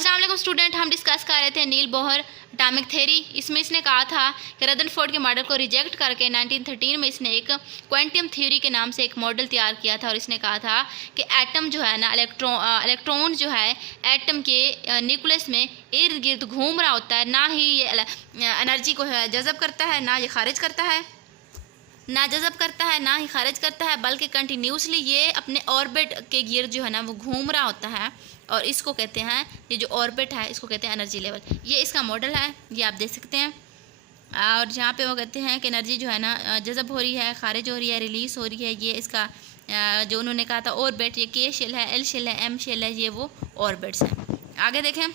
अस्सलाम वालेकुम स्टूडेंट, हम डिस्कस कर रहे थे नील बोहर एटॉमिक थ्योरी। इसमें इसने कहा था कि रदरफोर्ड के मॉडल को रिजेक्ट करके 1913 में इसने एक क्वांटम थ्योरी के नाम से एक मॉडल तैयार किया था और इसने कहा था कि एटम जो है ना, इलेक्ट्रॉन जो है एटम के न्यूक्लियस में इर्द गिर्द घूम रहा होता है। ना ही ये एनर्जी को जज़ब करता है, ना ये खारिज करता है, ना जज़ब करता है, ना ही खारिज करता है, बल्कि कंटिन्यूसली ये अपने ऑर्बिट के गिर्द जो है ना वो घूम रहा होता है। और इसको कहते हैं, ये जो ऑर्बिट है इसको कहते हैं एनर्जी लेवल। ये इसका मॉडल है, ये आप देख सकते हैं। और जहाँ पे वो कहते हैं कि एनर्जी जो है ना जज़ब हो रही है, खारिज हो रही है, रिलीज़ हो रही है, ये इसका जो उन्होंने कहा था ऑर्बिट, ये के शेल है, एल शेल है, एम शेल है, ये वो ऑर्बिट्स हैं। आगे देखें,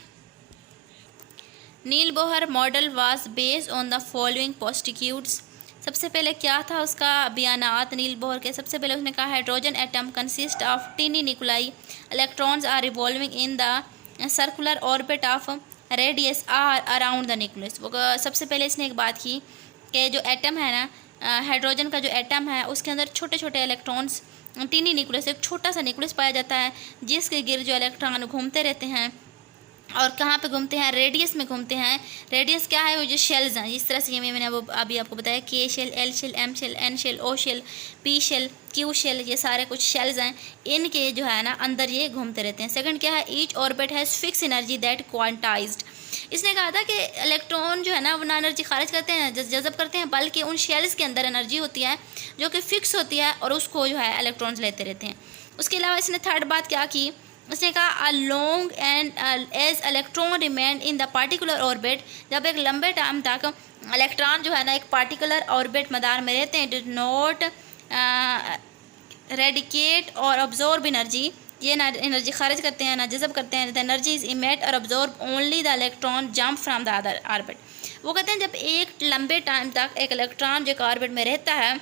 Niels Bohr model was based on the following postulates. सबसे पहले क्या था उसका बयानात नील बोहर के। सबसे पहले उसने कहा hydrogen atom consist of tiny nuclei, electrons are revolving in the circular orbit of radius R around the nucleus. वो सबसे पहले इसने एक बात की कि जो एटम है ना, हाइड्रोजन का जो एटम है उसके अंदर छोटे छोटे इलेक्ट्रॉन्स, टीनी न्यूक्लियस, एक छोटा सा न्यूक्लियस पाया जाता है जिसके गिर्द जो इलेक्ट्रॉन घूमते रहते हैं। और कहाँ पे घूमते हैं? रेडियस में घूमते हैं। रेडियस क्या है? वो जो शेल्स हैं, जिस तरह से मैंने वो अभी आपको बताया, K shell, L shell, M shell, N shell, O shell, P shell, Q shell, ये सारे कुछ शेल्स हैं। इनके जो है ना अंदर ये घूमते रहते हैं। सेकंड क्या है? Each orbit has fix energy that quantized. इसने कहा था कि इलेक्ट्रॉन जो है ना वो ना एनर्जी खारिज करते हैं, जज़ब करते हैं, बल्कि उन शेल्स के अंदर एनर्जी होती है जो कि फिक्स होती है और उसको जो है इलेक्ट्रॉन्स लेते रहते हैं। उसके अलावा इसने थर्ड बात क्या की? उसने कहा a long and as electron remain in the particular orbit. जब एक लंबे टाइम तक इलेक्ट्रॉन जो है ना एक पार्टिकुलर ऑर्बिट मदार में रहते हैं, डिड नॉट रेडिकेट और ऑब्जॉर्ब एनर्जी, ये ना एनर्जी खारिज करते हैं ना जज़ब करते हैं। द एनर्जी इज इमेट और absorb only the electron jump from the other orbit. वो कहते हैं जब एक लंबे टाइम तक एक इलेक्ट्रॉन जो एक ऑर्बिट में रहता है,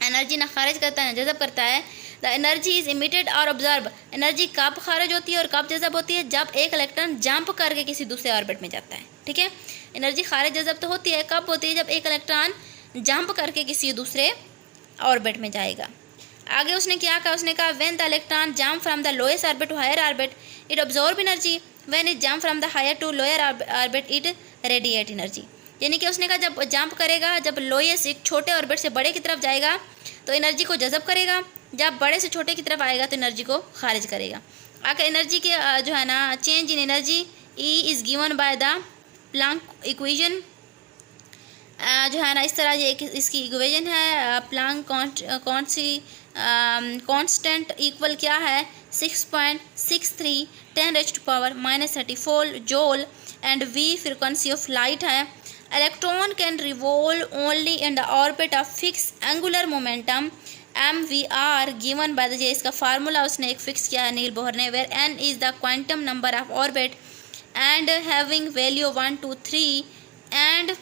एनर्जी ना खारिज करता है ना जज़ब करता है। द एनर्जी इज़ इमिटेड और ऑब्जर्व। एनर्जी कब खारिज होती है और कब जज़ब होती है? जब एक इलेक्ट्रॉन जंप करके किसी दूसरे ऑर्बिट में जाता है। ठीक है, एनर्जी खारिज जज़ब तो होती है, कब होती है? जब एक इलेक्ट्रॉन जंप करके किसी दूसरे ऑर्बिट में जाएगा। आगे उसने क्या कहा? उसने कहा when the electron jump from the lowest orbit to higher orbit it absorb energy, when it jump from the higher to lower orbit it radiate energy. यानी कि उसने कहा जब जंप करेगा, जब लोएस्ट एक छोटे ऑर्बिट से बड़े की तरफ जाएगा तो एनर्जी को जज़ब करेगा, जब बड़े से छोटे की तरफ आएगा तो एनर्जी को खारिज करेगा। आगे एनर्जी के जो है ना change in energy E is given by the Planck equation. जो है ना इस तरह ये इसकी इक्वेशन है। प्लांक कांस्टेंट इक्वल क्या है? 6.63 10⁻⁻34 joule and v frequency of light है। Electron can revolve only in the orbit of fix angular momentum MVR given by the, इसका फार्मूला उसने एक फिक्स किया है नील बोहर ने, where n is the quantum number of orbit and having value 1 2 3 and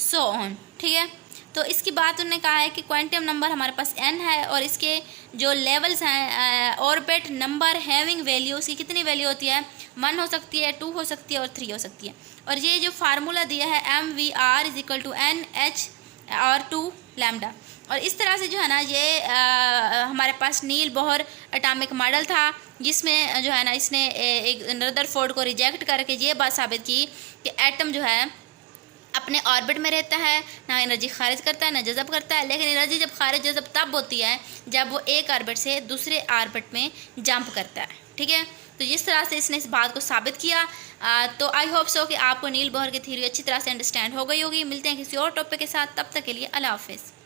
so on. ठीक है, तो इसकी बात उन्होंने कहा है कि क्वांटम नंबर हमारे पास n है और इसके जो लेवल्स हैं ऑर्बिट नंबर हैविंग वैल्यू, उसकी कितनी वैल्यू होती है? 1 हो सकती है, 2 हो सकती है और 3 हो सकती है। और ये जो फार्मूला दिया है MVR is equal to NH और 2 लैम्डा। और इस तरह से जो है ना ये हमारे पास नील बोहर एटॉमिक मॉडल था, जिसमें जो है ना इसने एक रदरफोर्ड को रिजेक्ट करके ये बात साबित की कि एटम जो है अपने ऑर्बिट में रहता है, ना एनर्जी खारिज करता है ना जज़ब करता है। लेकिन एनर्जी जब खारिज जज़ब तब होती है जब वो एक ऑर्बिट से दूसरे ऑर्बिट में जंप करता है। ठीक है, तो जिस तरह से इसने इस बात को साबित किया, तो आई होप सो कि आपको नील बोहर की थ्योरी अच्छी तरह से अंडरस्टैंड हो गई होगी। मिलते हैं किसी और टॉपिक के साथ, तब तक के लिए अल्लाह हाफिज़।